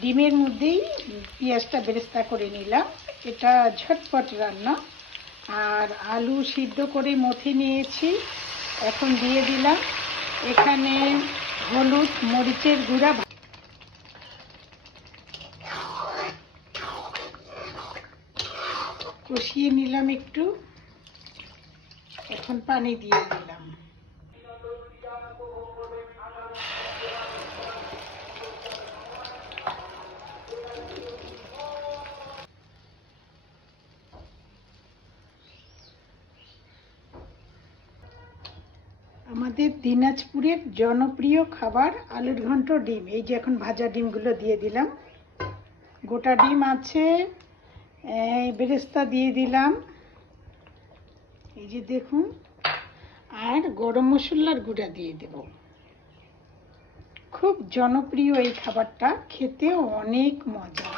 ডিমের মধ্যেই পেঁয়াজটা বেরেস্তা করে নিলাম। এটা ঝটপট রান্না। আর আলু সিদ্ধ করে মথে নিয়েছি, এখন দিয়ে দিলাম। এখানে হলুদ, মরিচের গুঁড়া কষিয়ে নিলাম একটু, এখন পানি দিয়ে দিলাম। আমাদের দিনাজপুরের জনপ্রিয় খাবার আলুর ঘন্ট ডিম। এই যে এখন ভাজা ডিমগুলো দিয়ে দিলাম, গোটা ডিম আছে, বেরেস্তা দিয়ে দিলাম, এই যে দেখুন, আর গরম মশলার গুঁড়া দিয়ে দেব। খুব জনপ্রিয় এই খাবারটা, খেতেও অনেক মজা।